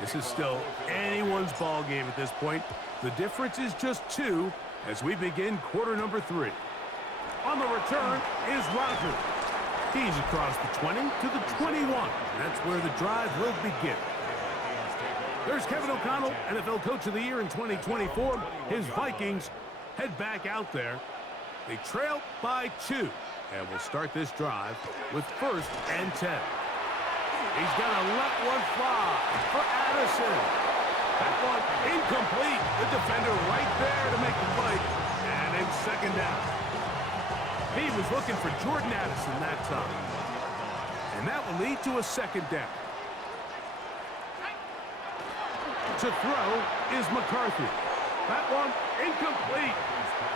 This is still anyone's ball game at this point. The difference is just 2 as we begin quarter number 3. On the return is Roger. He's across the 20 to the 21. That's where the drive will begin. There's Kevin O'Connell, NFL Coach of the Year in 2024. His Vikings head back out there. They trail by 2. And we'll start this drive with 1st and 10. He's going to let one fly for Addison. That one incomplete. The defender right there to make the play. And it's 2nd down. He was looking for Jordan Addison that time. And that will lead to a 2nd down. To throw is McCarthy. That one incomplete.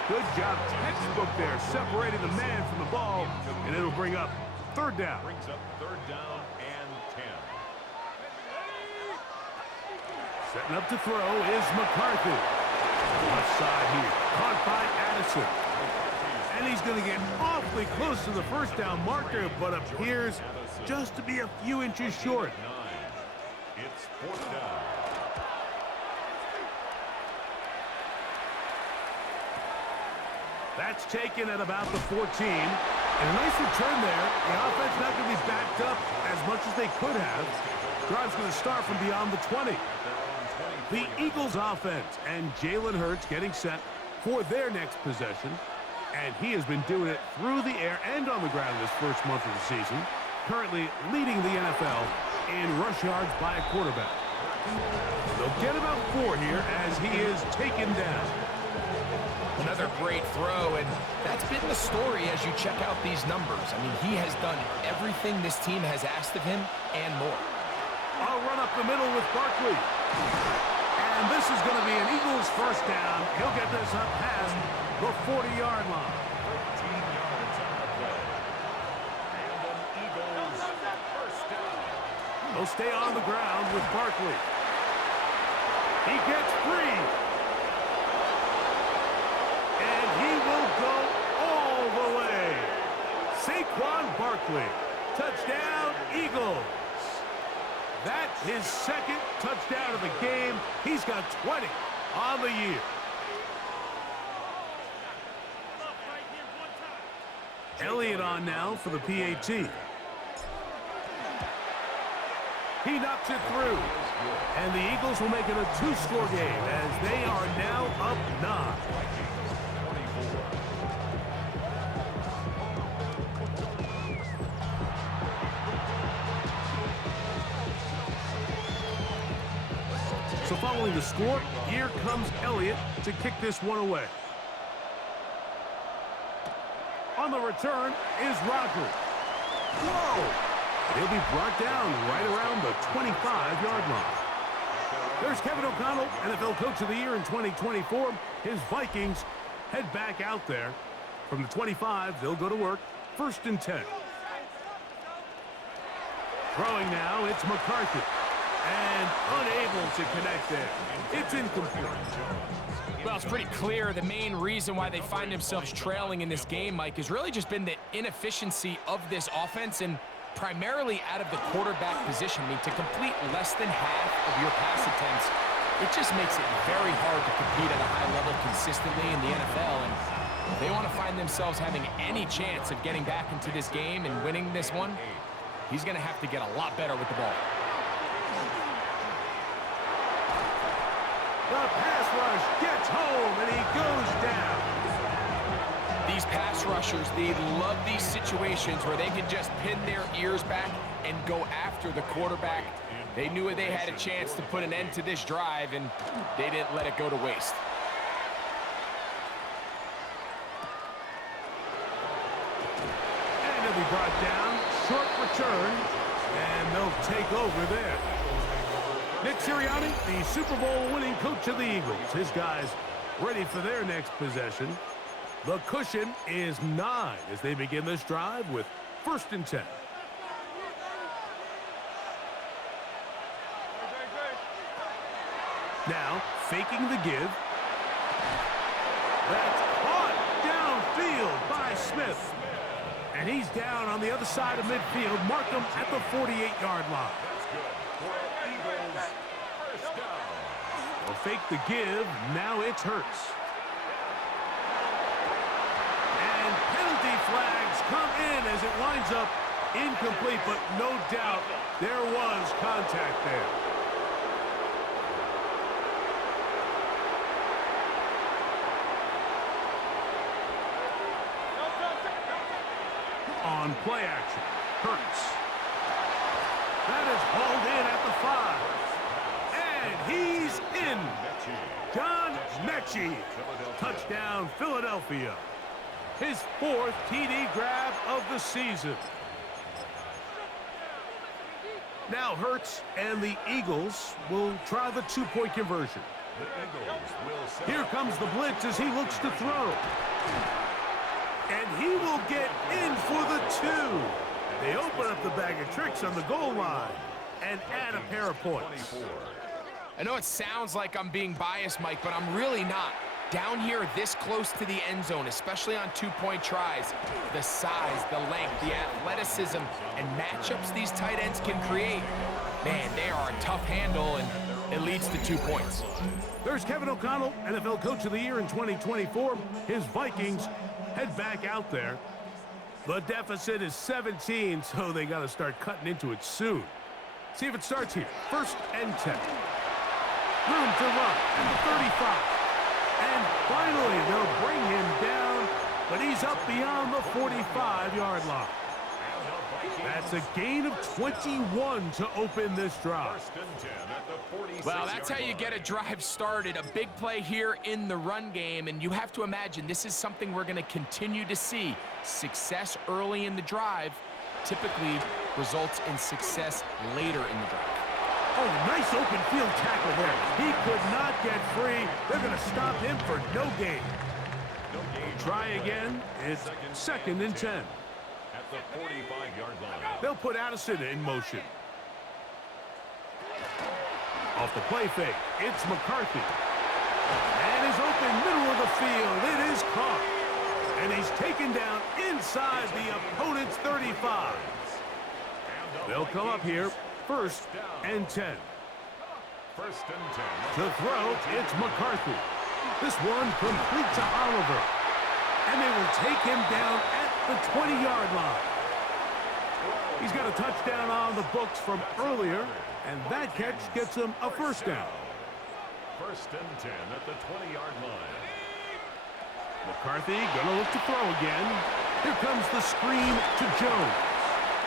Good job, textbook there, separating the man from the ball, and it'll bring up 3rd down. Brings up 3rd down and 10. Setting up to throw is McCarthy. Left side here, caught by Addison. And he's going to get awfully close to the 1st down marker, but appears just to be a few inches short. It's 4th down. That's taken at about the 14. And a nice return there. The offense not going to be backed up as much as they could have. Drive's going to start from beyond the 20. The Eagles offense and Jalen Hurts getting set for their next possession. And he has been doing it through the air and on the ground this first month of the season. Currently leading the NFL in rush yards by a quarterback. They'll get about 4 here as he is taken down. Another great throw, and that's been the story as you check out these numbers. I mean, he has done everything this team has asked of him and more. I'll run up the middle with Barkley. And this is going to be an Eagles 1st down. He'll get this up past the 40-yard line. 13 yards on the play. And an Eagles 1st down. He'll stay on the ground with Barkley. He gets free. And he will go all the way. Saquon Barkley. Touchdown, Eagles. That's his 2nd touchdown of the game. He's got 20 on the year. Elliott on now for the PAT. He knocks it through. And the Eagles will make it a 2-score game as they are now up 9. So following the score, here comes Elliott to kick this one away. On the return is Roger. Whoa! He'll be brought down right around the 25-yard line. There's Kevin O'Connell, NFL Coach of the Year in 2024. His Vikings head back out there. From the 25, they'll go to work. 1st and 10. Throwing now, it's McCarthy. And unable to connect there. It's incomplete. Well, it's pretty clear the main reason why they find themselves trailing in this game, Mike, has really just been the inefficiency of this offense and primarily out of the quarterback position. I mean, to complete less than half of your pass attempts, it just makes it very hard to compete at a high level consistently in the NFL. And if they want to find themselves having any chance of getting back into this game and winning this one, he's going to have to get a lot better with the ball. The pass rush gets home, and he goes down. These pass rushers, they love these situations where they can just pin their ears back and go after the quarterback. They knew they had a chance to put an end to this drive, and they didn't let it go to waste. And he'll be brought down. Short return, and they'll take over there. Nick Sirianni, the Super Bowl winning coach of the Eagles. His guys ready for their next possession. The cushion is 9 as they begin this drive with 1st and 10. Now, faking the give. That's caught downfield by Smith. And he's down on the other side of midfield. Mark him at the 48-yard line. They'll fake the give. Now it's Hurts. And penalty flags come in as it winds up incomplete, but no doubt there was contact there. On play action, Hurts. That is hauled in at the 5. And he's in. John Mechie. Touchdown, Philadelphia. His 4th TD grab of the season. Now Hurts and the Eagles will try the 2-point conversion. Here comes the blitz as he looks to throw. And he will get in for the 2. They open up the bag of tricks on the goal line and add a pair of points. I know it sounds like I'm being biased, Mike, but I'm really not. Down here this close to the end zone, especially on 2-point tries, the size, the length, the athleticism, and matchups these tight ends can create, man, they are a tough handle, and it leads to 2 points. There's Kevin O'Connell, NFL Coach of the Year in 2024. His Vikings head back out there. The deficit is 17, so they got to start cutting into it soon. See if it starts here. 1st and 10. Room to run at the 35. And finally, they'll bring him down, but he's up beyond the 45-yard line. That's a gain of 21 to open this drive. Well, that's how you get a drive started. A big play here in the run game, and you have to imagine this is something we're going to continue to see. Success early in the drive typically results in success later in the drive. Oh, nice open field tackle there. He could not get free. They're going to stop him for no gain. Try again. It's 2nd and 10. At the 45-yard line. They'll put Addison in motion. Off the play fake, it's McCarthy. And is open middle of the field. It is caught. And he's taken down inside the opponent's 35. They'll come up here. 1st and 10. 1st and 10. To throw, it's McCarthy. This one complete to Oliver. And they will take him down at the 20-yard line. He's got a touchdown on the books from earlier, and that catch gets him a 1st down. 1st and 10 at the 20-yard line. McCarthy gonna look to throw again. Here comes the screen to Jones.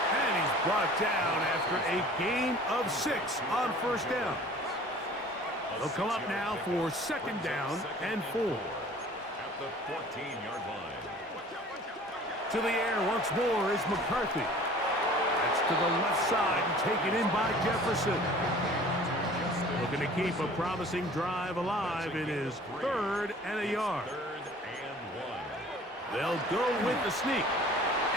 And he's brought down after a gain of 6 on 1st down. They'll come up now for 2nd down and 4. At the 14-yard line. To the air once more is McCarthy. That's to the left side and taken in by Jefferson. Looking to keep a promising drive alive. It is 3rd and a yard. 3rd and 1. They'll go with the sneak.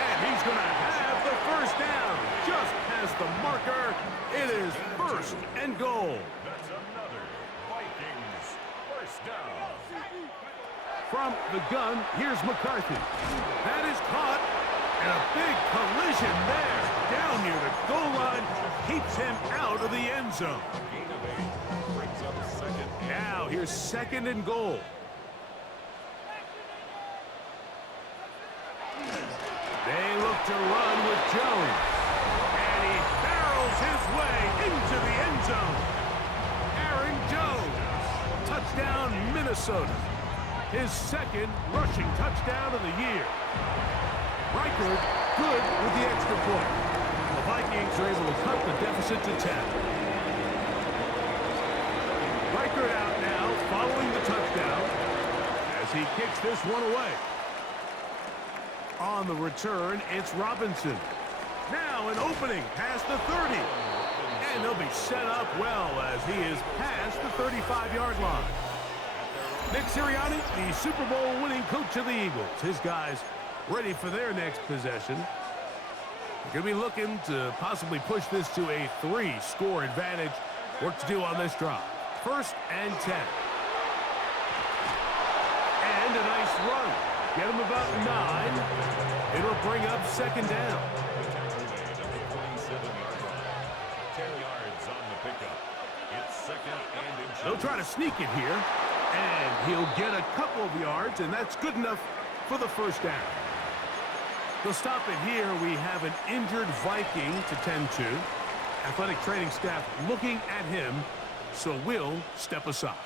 And he's going to have the 1st down. Just past the marker. It is 1st and goal. That's another Vikings 1st down. From the gun, here's McCarthy. That is caught. And a big collision there. Down near the goal line. Keeps him out of the end zone. Gain of 8 brings up 2nd. Now here's 2nd and goal. They look to run with Jones. And he barrels his way into the end zone. Aaron Jones. Touchdown, Minnesota. His 2nd rushing touchdown of the year. Reichard good with the extra point. The Vikings are able to cut the deficit to 10. Reichard out now following the touchdown as he kicks this one away. On the return, it's Robinson. Now an opening past the 30. And they'll be set up well as he is past the 35-yard line. Nick Sirianni, the Super Bowl winning coach of the Eagles. His guys ready for their next possession. They're going to be looking to possibly push this to a 3-score advantage. Work to do on this drive. 1st and 10. And a nice run. Get him about 9. It'll bring up 2nd down. 10 yards on the pickup. It's 2nd and inches. They'll try to sneak it here, and he'll get a couple of yards, and that's good enough for the first down. They'll stop it here. We have an injured Viking to tend to. Athletic training staff looking at him, so we'll step aside.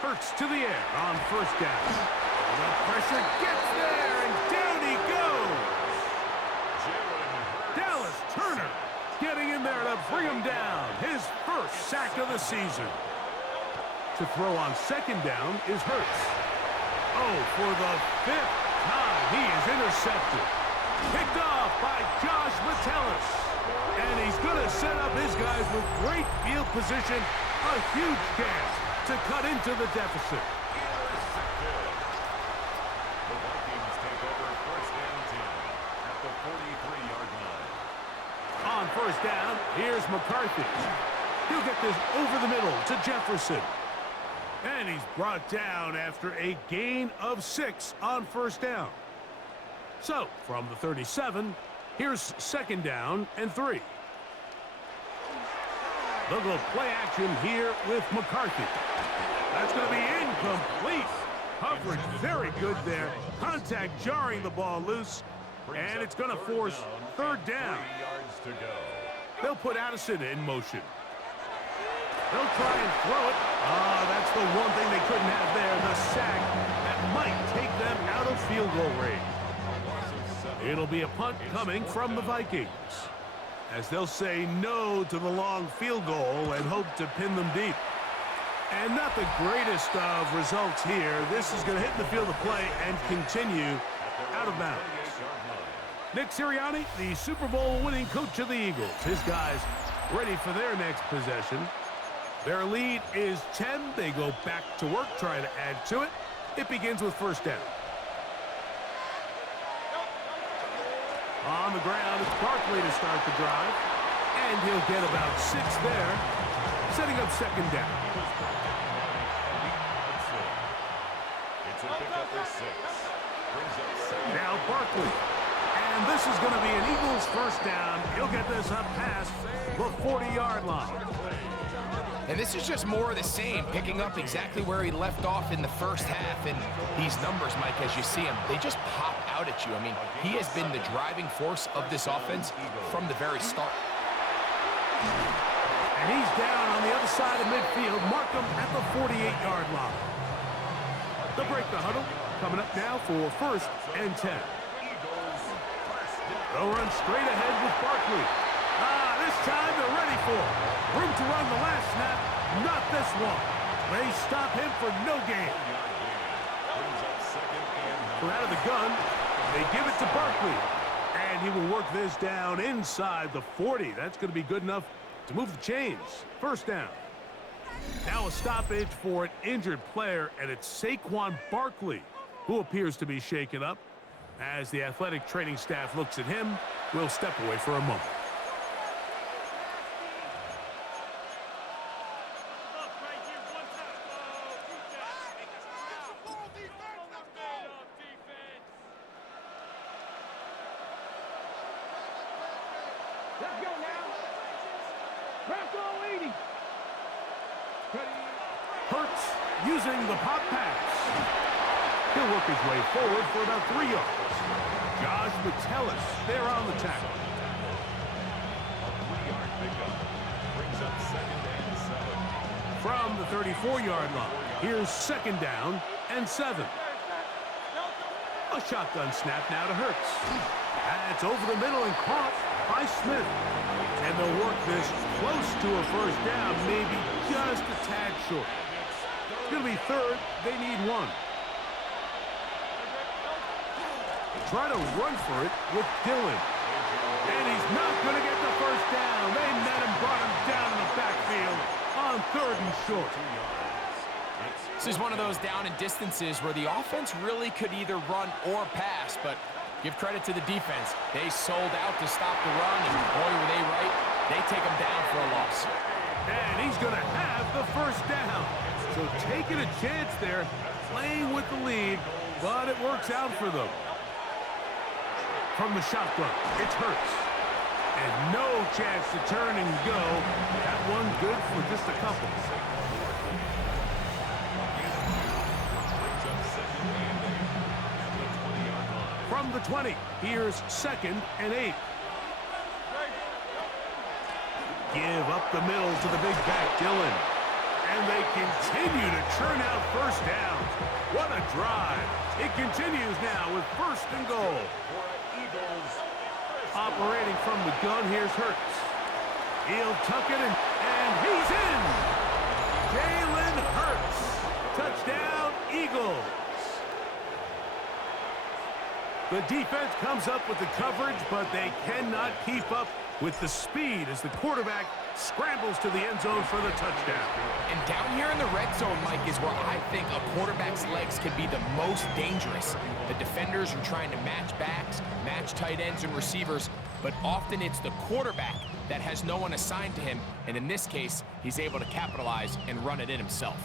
Hurts to the air on first down. The pressure gets there, and down he goes. Dallas Turner getting in there to bring him down. His first sack of the season. To throw on second down is Hurts. Oh, for the fifth time, he is intercepted. Picked off by Josh Metellus. And he's going to set up his guys with great field position. A huge chance to cut into the deficit. The Vikings take over first and 10 at the 43-yard line. On first down, here's McCarthy. He'll get this over the middle to Jefferson. And he's brought down after a gain of 6 on first down. So, from the 37, here's second down and 3. They'll go play action here with McCarthy. That's going to be incomplete. Coverage very good there. Contact jarring the ball loose. And it's going to force third down. 3 yards to go. They'll put Addison in motion. They'll try and throw it. That's the one thing they couldn't have there, the sack that might take them out of field goal range. It'll be a punt coming from the Vikings, as they'll say no to the long field goal and hope to pin them deep. And not the greatest of results here. This is going to hit the field of play and continue out of bounds. Nick Sirianni, the Super Bowl winning coach of the Eagles. His guys ready for their next possession. Their lead is 10. They go back to work, trying to add to it. It begins with first down. On the ground, it's Barkley to start the drive. And he'll get about 6 there, setting up second down. It's a pickup for 6. Brings up second. Now Barkley. And this is going to be an Eagles first down. He'll get this up past the 40-yard line. And this is just more of the same, picking up exactly where he left off in the first half. And these numbers, Mike, as you see him, they just pop out at you. I mean, he has been the driving force of this offense from the very start. And he's down on the other side of midfield. Mark him at the 48-yard line. They'll break the huddle. Coming up now for first and 10. They'll run straight ahead with Barkley. This time they're ready for it. Room to run the last snap. Not this one. They stop him for no gain. From out of the gun, they give it to Barkley. And he will work this down inside the 40. That's going to be good enough to move the chains. First down. Now a stoppage for an injured player, and it's Saquon Barkley who appears to be shaken up. As the athletic training staff looks at him, we'll step away for a moment. Let's go now. Bronco 80. Hurts using the pop pass. He'll work his way forward for about 3 yards. Josh Metellus there on the tackle. A 3-yard pickup. Brings up second and 7. From the 34-yard line, here's second down and 7. A shotgun snap now to Hurts. That's over the middle and caught by Smith. And they'll work this close to a first down, maybe just a tad short. It's going to be third. They need 1. Try to run for it with Dillon. And he's not going to get the first down. They met him, brought him down in the backfield on third and short. This is one of those down and distances where the offense really could either run or pass, but give credit to the defense. They sold out to stop the run, and boy, were they right. They take him down for a loss. And he's going to have the first down. So taking a chance there, playing with the lead, but it works out for them. From the shotgun, it's Hurts. And no chance to turn and go. That one good for just a couple. From the 20, here's 2nd and 8. Give up the middle to the big back, Dillon. And they continue to churn out first downs. What a drive. It continues now with 1st and goal. Operating from the gun, here's Hurts. He'll tuck it in, and he's in. Jalen Hurts. Touchdown, Eagles. The defense comes up with the coverage, but they cannot keep up with the speed as the quarterback scrambles to the end zone for the touchdown. And down here in the red zone, Mike, is where I think a quarterback's legs can be the most dangerous. The defenders are trying to match backs, match tight ends and receivers, but often it's the quarterback that has no one assigned to him, and in this case, he's able to capitalize and run it in himself.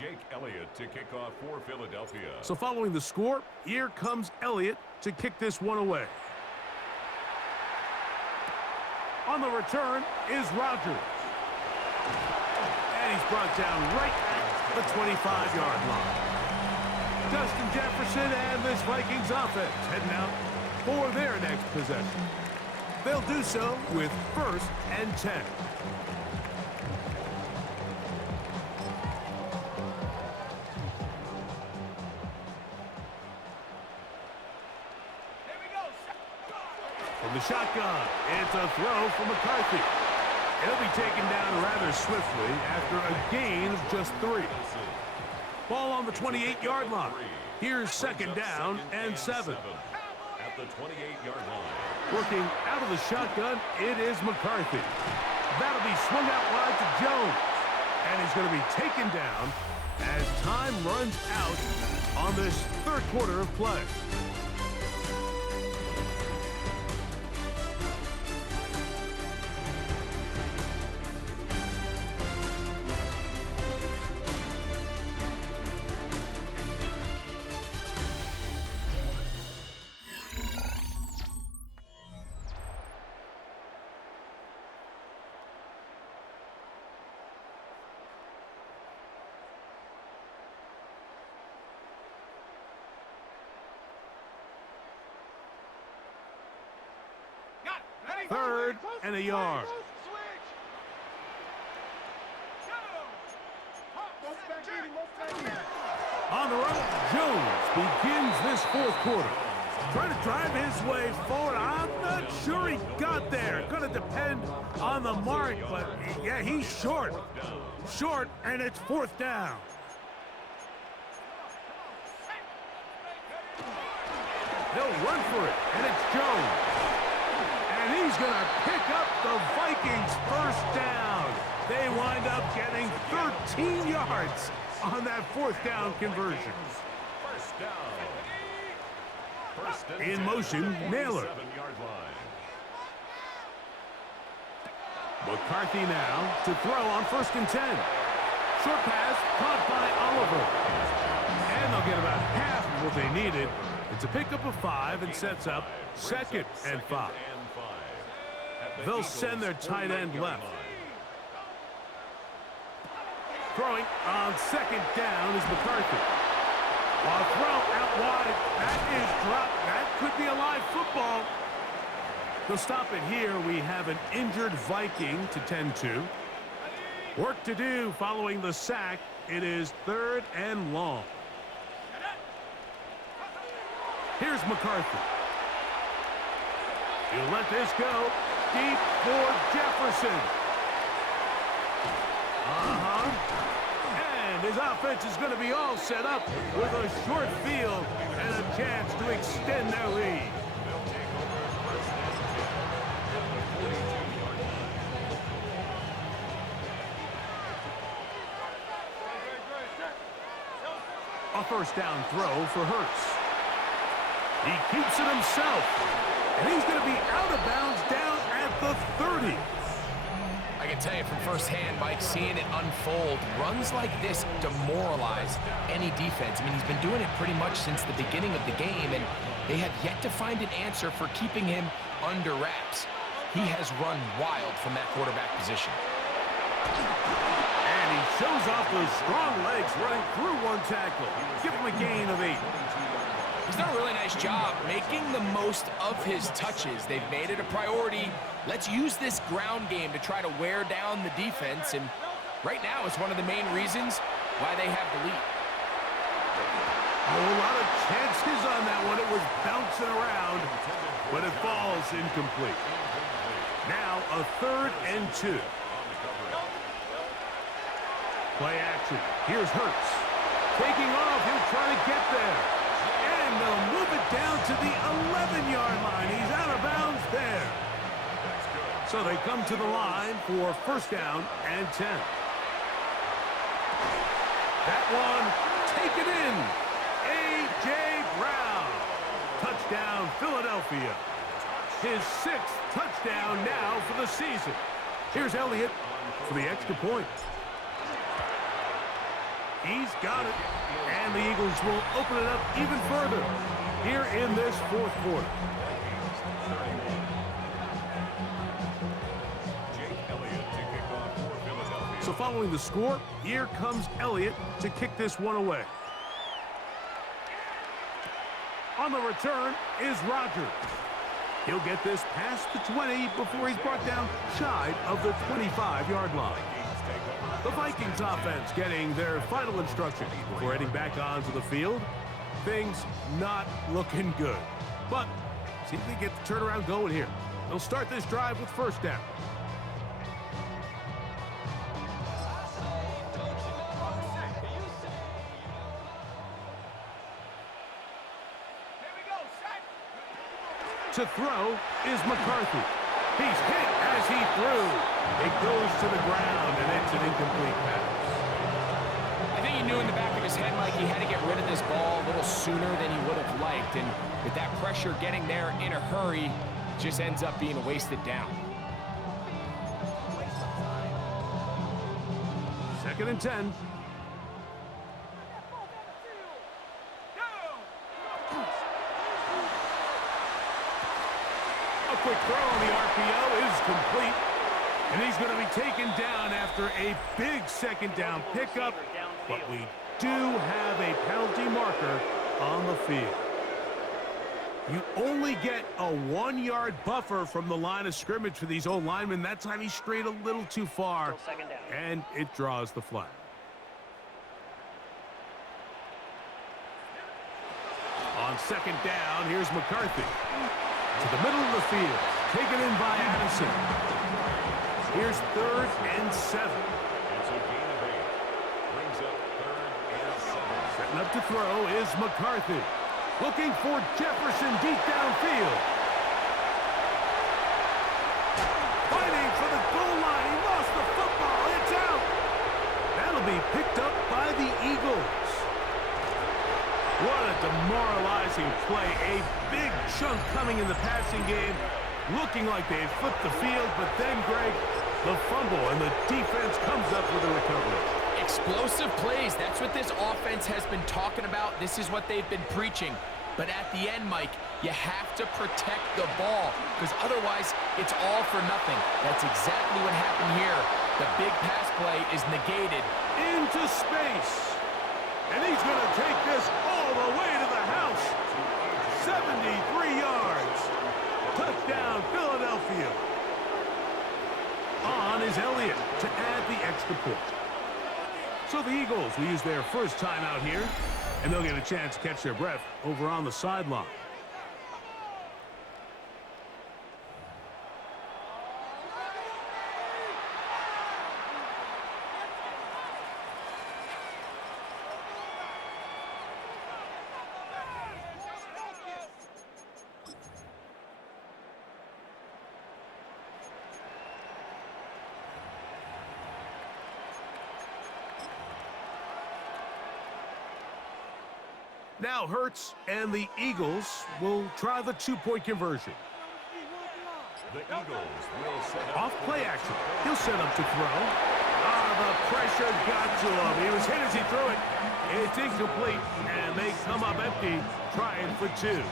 Jake Elliott to kick off for Philadelphia. So following the score, here comes Elliott to kick this one away. On the return is Rodgers. And he's brought down right at the 25-yard line. Justin Jefferson and this Vikings offense heading out for their next possession. They'll do so with 1st and 10. From the shotgun, it's a throw from McCarthy. It'll be taken down rather swiftly after a gain of just 3. Ball on the 28-yard line. Here's second down and 7. At the 28-yard line. Working out of the shotgun, it is McCarthy. That'll be swung out wide to Jones. And he's going to be taken down as time runs out on this third quarter of play. Third and a yard. On the run, Jones begins this fourth quarter. Trying to drive his way forward. I'm not sure he got there. Going to depend on the mark, but yeah, he's short. Short, and it's fourth down. They'll run for it, and it's Jones. And he's going to pick up the Vikings' first down. They wind up getting 13 yards on that fourth down conversion. First down. In motion, Naylor. McCarthy now to throw on 1st and 10. Short pass caught by Oliver. And they'll get about half of what they needed. It's a pickup of 5 and sets up 2nd and 5. They'll send their tight end left. Throwing on 2nd down is McCarthy. A throw out wide. That is dropped. That could be a live football. They'll stop it here. We have an injured Viking to tend to. Work to do following the sack. It is 3rd and long. Here's McCarthy. He'll let this go. Deep for Jefferson. And his offense is going to be all set up with a short field and a chance to extend their lead. A first down throw for Hurts. He keeps it himself. And he's going to be out of bounds down at the 30. I can tell you from firsthand, Mike, seeing it unfold, runs like this demoralize any defense. I mean, he's been doing it pretty much since the beginning of the game, and they have yet to find an answer for keeping him under wraps. He has run wild from that quarterback position. And he shows off those strong legs running through one tackle. Give him a gain of 8. He's done a really nice job making the most of his touches. They've made it a priority. Let's use this ground game to try to wear down the defense, and right now it's one of the main reasons why they have the lead. A lot of chances on that one. It was bouncing around, but it falls incomplete. Now a 3rd and 2. Play action. Here's Hurts. Taking off. He'll try to get there. And they'll move it down to the 11-yard line. He's out of bounds there. So they come to the line for first down and 10. That one taken in. A.J. Brown. Touchdown, Philadelphia. His 6th touchdown now for the season. Here's Elliott for the extra point. He's got it. And the Eagles will open it up even further here in this fourth quarter. So following the score, here comes Elliott to kick this one away. On the return is Rodgers. He'll get this past the 20 before he's brought down shy of the 25-yard line. The Vikings offense getting their final instructions before heading back onto the field. Things not looking good. But see if they get the turnaround going here. They'll start this drive with first down. To throw is McCarthy. He's hit as he threw. It goes to the ground, and it's an incomplete pass. I think he knew in the back of his head, Mike, he had to get rid of this ball a little sooner than he would have liked. And with that pressure getting there in a hurry, it just ends up being a wasted down. 2nd and 10. A quick throw on the RPO is complete. And he's going to be taken down after a big 2nd down pickup. But we do have a penalty marker on the field. You only get a 1-yard buffer from the line of scrimmage for these old linemen. That time he strayed a little too far, and it draws the flag. On 2nd down, here's McCarthy. To the middle of the field, taken in by Addison. Here's 3rd and 7. It's a gain of 8. Brings up 3rd and 7. Setting up to throw is McCarthy. Looking for Jefferson deep downfield. Fighting for the goal line. He lost the football. It's out. That'll be picked up by the Eagles. What a demoralizing play. A big chunk coming in the passing game. Looking like they had flipped the field, but then, Greg, the fumble, and the defense comes up with a recovery. Explosive plays. That's what this offense has been talking about. This is what they've been preaching. But at the end, Mike, you have to protect the ball because otherwise it's all for nothing. That's exactly what happened here. The big pass play is negated. Into space. And he's going to take this all the way to the house. 73 yards. Touchdown, Philadelphia. On is Elliott to add the extra point. So the Eagles will use their first time out here, and they'll get a chance to catch their breath over on the sideline. Now Hurts and the Eagles will try the 2-point conversion. The Eagles will set up. Off play action. He'll set up to throw. The pressure got to him. He was hit as he threw it. It's incomplete, and they come up empty, trying for 2.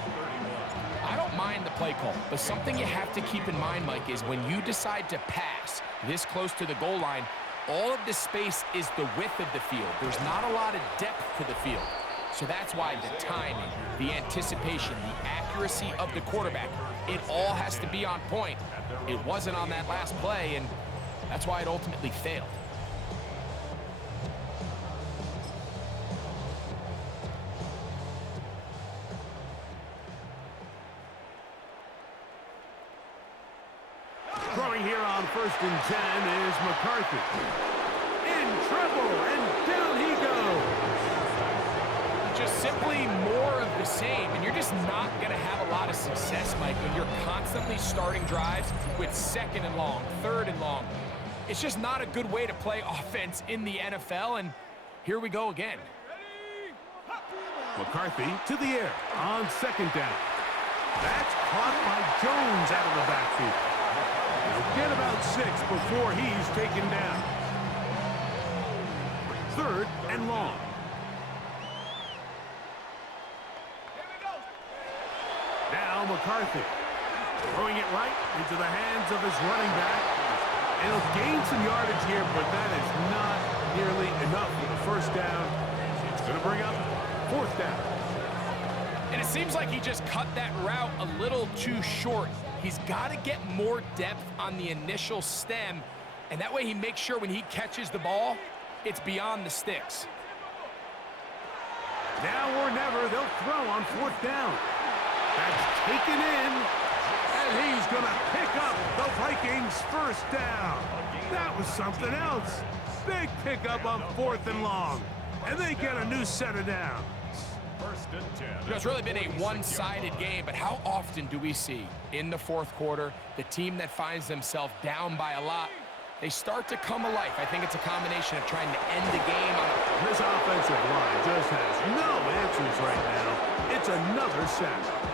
I don't mind the play call, but something you have to keep in mind, Mike, is when you decide to pass this close to the goal line, all of the space is the width of the field. There's not a lot of depth to the field. So that's why the timing, the anticipation, the accuracy of the quarterback, it all has to be on point. It wasn't on that last play, and that's why it ultimately failed. Throwing here on 1st and 10 is McCarthy. In trouble, and down he goes. Just simply more of the same, and you're just not going to have a lot of success, Mike, when you're constantly starting drives with 2nd and long, 3rd and long. It's just not a good way to play offense in the NFL, and here we go again. McCarthy to the air on 2nd down. That's caught by Jones out of the backfield. He'll get about 6 before he's taken down. 3rd and long. Now McCarthy throwing it right into the hands of his running back. And he'll gain some yardage here, but that is not nearly enough for the 1st down. It's going to bring up 4th down. And it seems like he just cut that route a little too short. He's got to get more depth on the initial stem, and that way he makes sure when he catches the ball, it's beyond the sticks. Now or never, they'll throw on 4th down. That's taken in, and he's going to pick up the Vikings' 1st down. That was something else. Big pickup on 4th and long, and they get a new set of downs. First and 10. You know, it's really been a one-sided game, but how often do we see in the fourth quarter the team that finds themselves down by a lot, they start to come alive? I think it's a combination of trying to end the game on a... This offensive line just has no answers right now. It's another sack.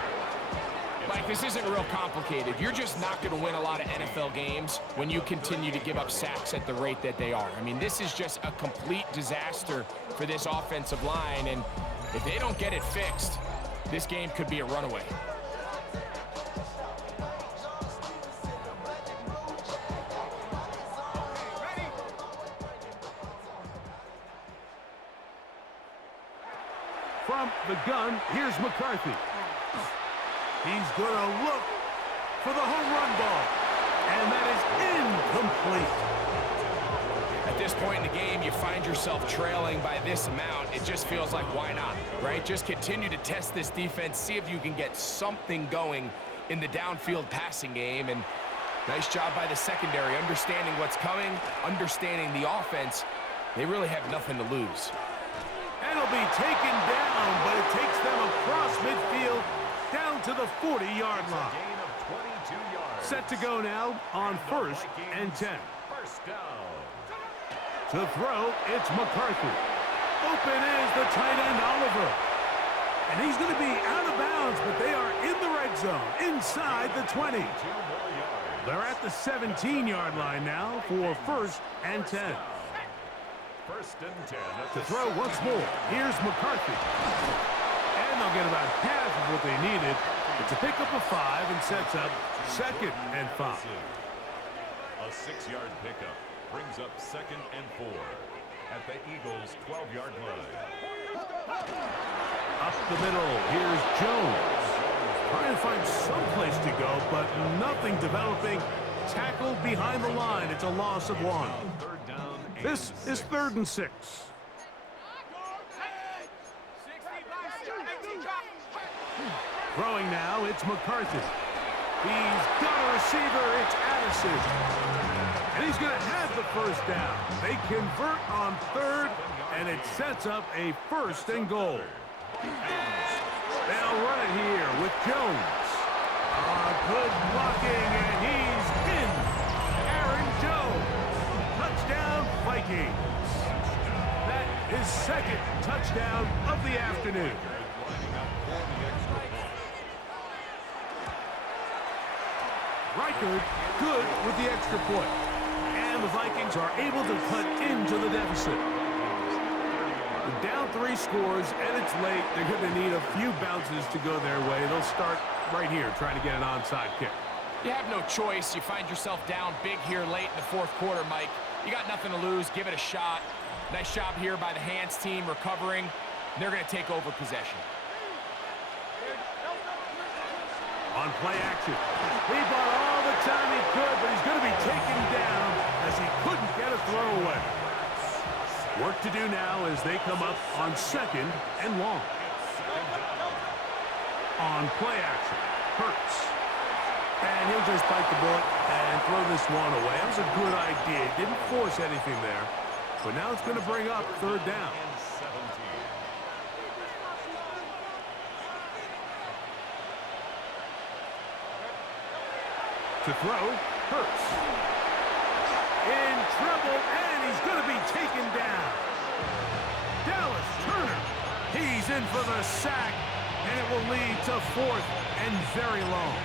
Mike, this isn't real complicated. You're just not going to win a lot of NFL games when you continue to give up sacks at the rate that they are. I mean, this is just a complete disaster for this offensive line, and if they don't get it fixed, this game could be a runaway. From the gun, here's McCarthy. He's going to look for the home run ball, and that is incomplete. At this point in the game, you find yourself trailing by this amount. It just feels like, why not, right? Just continue to test this defense, see if you can get something going in the downfield passing game. And nice job by the secondary, understanding what's coming, understanding the offense. They really have nothing to lose. And it'll be taken down, but it takes them across midfield down to the 40-yard line. Gain of 22 yards. Set to go now on first and 10. First down. To throw, it's McCarthy. Open is the tight end, Oliver. And he's going to be out of bounds, but they are in the red zone, inside the 20. 2 more yards. They're at the 17-yard line now for first and 10. First and 10. To throw once more, here's McCarthy. And they'll get about half of what they needed. It's a pickup of 5 and sets up second and 5. A 6-yard pickup brings up second and 4 at the Eagles' 12-yard line. Up the middle, here's Jones. Trying to find some place to go, but nothing developing. Tackled behind the line. It's a loss of 1. Third down. This is 3rd and 6. Throwing now, it's McCarthy. He's got a receiver, it's Addison. And he's going to have the first down. They convert on 3rd, and it sets up a 1st and goal. They'll run it here with Jones. Good blocking, and he's in. Aaron Jones. Touchdown, Vikings. That is second touchdown of the afternoon. Reichard good with the extra point. And the Vikings are able to cut into the deficit. They're down 3 scores, and it's late. They're going to need a few bounces to go their way. They'll start right here trying to get an onside kick. You have no choice. You find yourself down big here late in the fourth quarter, Mike. You got nothing to lose. Give it a shot. Nice job here by the Hands team recovering. They're going to take over possession. On play action. He bought all the time he could, but he's going to be taken down as he couldn't get a throw away. Work to do now as they come up on 2nd and long. On play action, Hurts. And he'll just bite the bullet and throw this one away. That was a good idea. Didn't force anything there. But now it's going to bring up 3rd down. To throw, Hurts. In trouble, and he's going to be taken down. Dallas Turner. He's in for the sack, and it will lead to 4th and very long.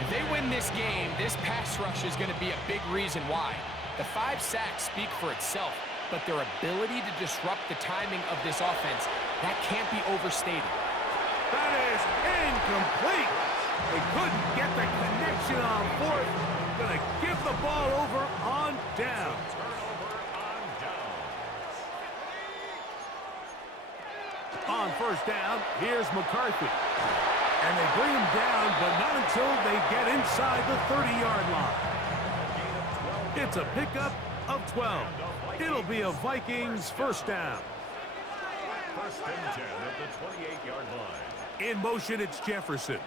If they win this game, this pass rush is going to be a big reason why. The 5 sacks speak for itself, but their ability to disrupt the timing of this offense, that can't be overstated. That is incomplete. They couldn't get the connection on 4th. Going to give the ball over on down. On 1st down, here's McCarthy. And they bring him down, but not until they get inside the 30-yard line. It's a pickup of 12. It'll be a Vikings 1st down. First and 10 at the 28-yard line. In motion, it's Jefferson.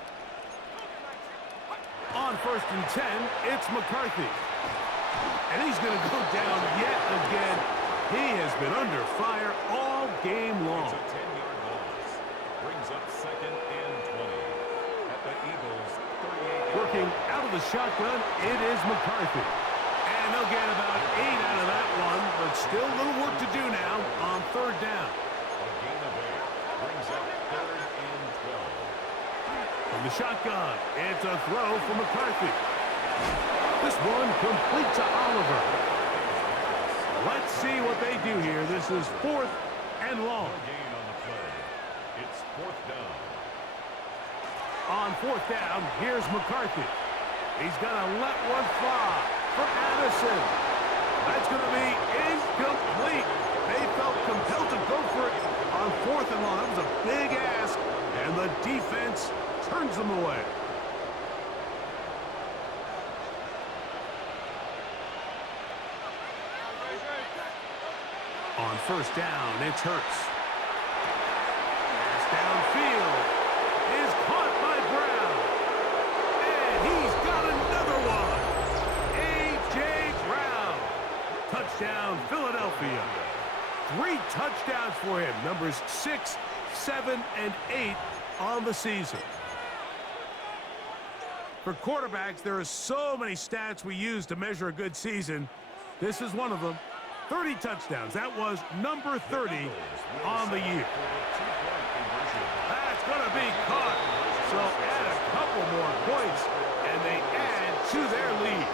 On 1st and 10, it's McCarthy. And he's going to go down yet again. He has been under fire all game long. It's a 10-yard loss. Brings up second and 20 at the Eagles' 38. Working out of the shotgun, it is McCarthy. And they'll get about 8 out of that one, but still a little work to do now on third down. A gain of 8 brings up third and 12. From the shotgun, it's a throw for McCarthy. This one complete to Oliver. Let's see what they do here. This is 4th and long. Gain on the play. It's 4th down. On 4th down, here's McCarthy. He's going to let one fly for Addison. That's going to be incomplete. They felt compelled to go for it on 4th and long. That was a big ask, and the defense turns them away. On 1st down, it's Hurts. Pass downfield is caught by Brown. And he's got another one. A.J. Brown. Touchdown, Philadelphia. 3 touchdowns for him. Numbers 6, 7, and 8 on the season. For quarterbacks, there are so many stats we use to measure a good season. This is one of them. 30 touchdowns. That was number 30 on the year. That's going to be caught. So add a couple more points, and they add to their lead.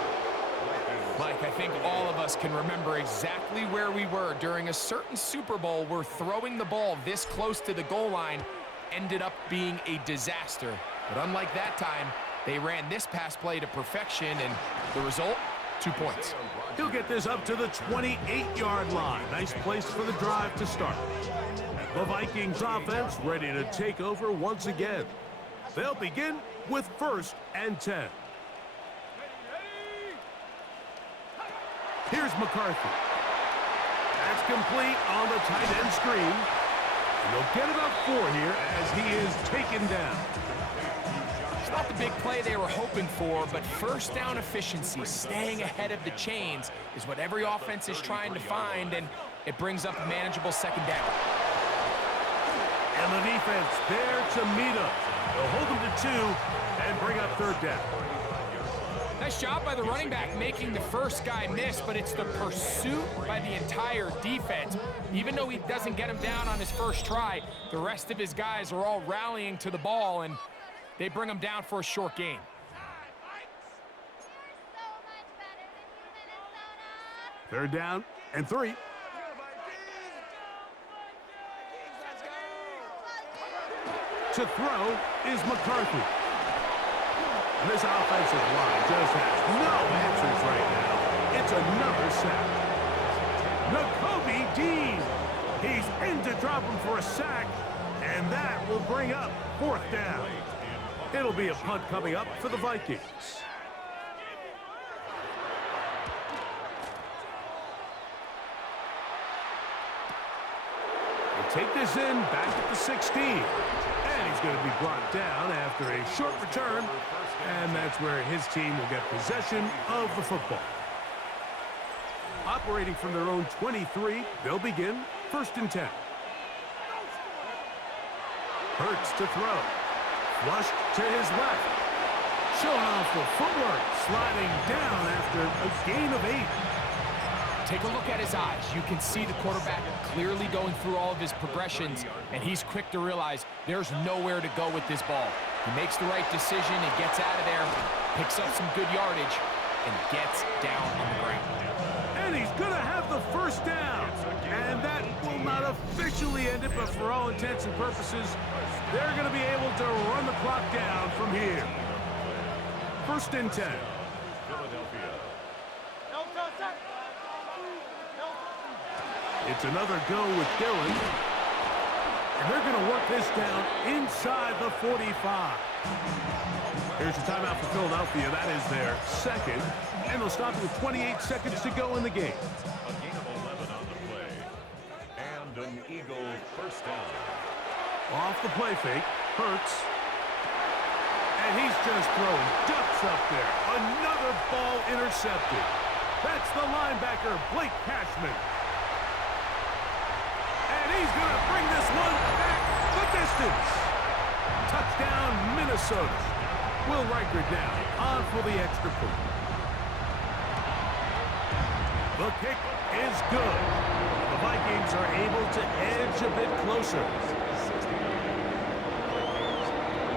Mike, I think all of us can remember exactly where we were during a certain Super Bowl where throwing the ball this close to the goal line ended up being a disaster. But unlike that time, they ran this pass play to perfection, and the result, 2 points. He'll get this up to the 28-yard line. Nice place for the drive to start. The Vikings offense ready to take over once again. They'll begin with 1st and 10. Here's McCarthy. That's complete on the tight end screen. And they'll get about 4 here as he is taken down. It's not the big play they were hoping for, but 1st down efficiency, staying ahead of the chains, is what every offense is trying to find, and it brings up a manageable 2nd down. And the defense there to meet him. They'll hold him to 2 and bring up 3rd down. Nice job by the running back making the first guy miss, but it's the pursuit by the entire defense. Even though he doesn't get him down on his first try, the rest of his guys are all rallying to the ball, and they bring him down for a short gain. 3rd down and 3. To throw is McCarthy. And this offensive line just has no answers right now. It's another sack. Nakobe Dean. He's in to drop him for a sack, and that will bring up 4th down. It'll be a punt coming up for the Vikings. They take this in back at the 16. And he's going to be brought down after a short return. And that's where his team will get possession of the football. Operating from their own 23, they'll begin 1st and 10. Hurts to throw. Flushed to his left. Showing off the footwork. Sliding down after a gain of 8. Take a look at his eyes. You can see the quarterback clearly going through all of his progressions, and he's quick to realize there's nowhere to go with this ball. He makes the right decision and gets out of there, picks up some good yardage, and gets down on the ground. And he's going to have the 1st down. And that will not officially end it, but for all intents and purposes, they're going to be able to run the clock down from here. 1st and 10. It's another go with Dillon. And they're going to work this down inside the 45. Here's the timeout for Philadelphia. That is their 2nd. And they'll stop with 28 seconds to go in the game. A gain of 11 on the play. And an Eagle 1st down. Off the play fake. Hurts. And he's just throwing ducks up there. Another ball intercepted. That's the linebacker, Blake Cashman. And he's going to bring this one back. The distance. Touchdown, Minnesota. Will Riker down, on for the extra point. The kick is good. The Vikings are able to edge a bit closer.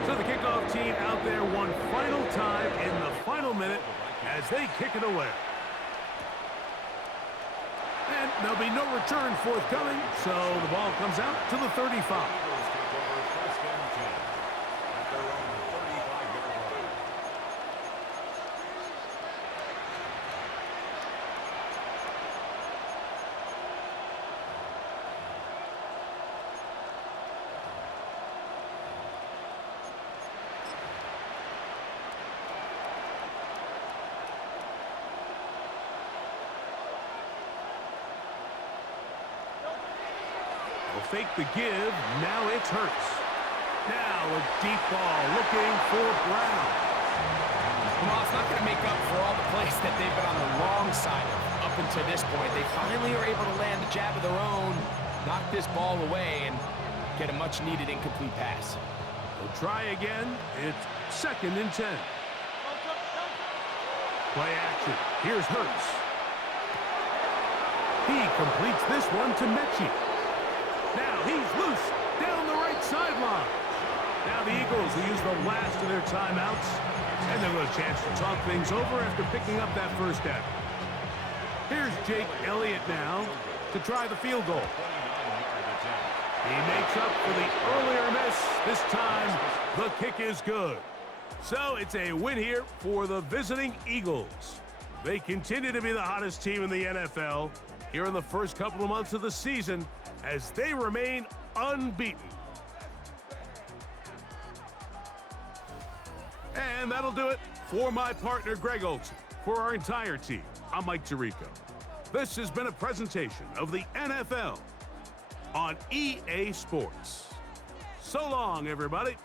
So the kickoff team out there one final time in the final minute as they kick it away. And there'll be no return forthcoming, so the ball comes out to the 35. Fake the give. Now it's Hurts. Now a deep ball looking for Brown. Well, it's not going to make up for all the plays that they've been on the wrong side of up until this point. They finally are able to land a jab of their own, knock this ball away, and get a much-needed incomplete pass. They'll try again. It's 2nd and 10. Play action. Here's Hurts. He completes this one to Mechie. Now he's loose down the right sideline. Now the Eagles will use the last of their timeouts, and they'll get a chance to talk things over after picking up that first down. Here's Jake Elliott now to try the field goal. He makes up for the earlier miss. This time, the kick is good. So it's a win here for the visiting Eagles. They continue to be the hottest team in the NFL here in the first couple of months of the season, as they remain unbeaten. And that'll do it for my partner, Greg Olson. For our entire team, I'm Mike Tirico. This has been a presentation of the NFL on EA Sports. So long, everybody.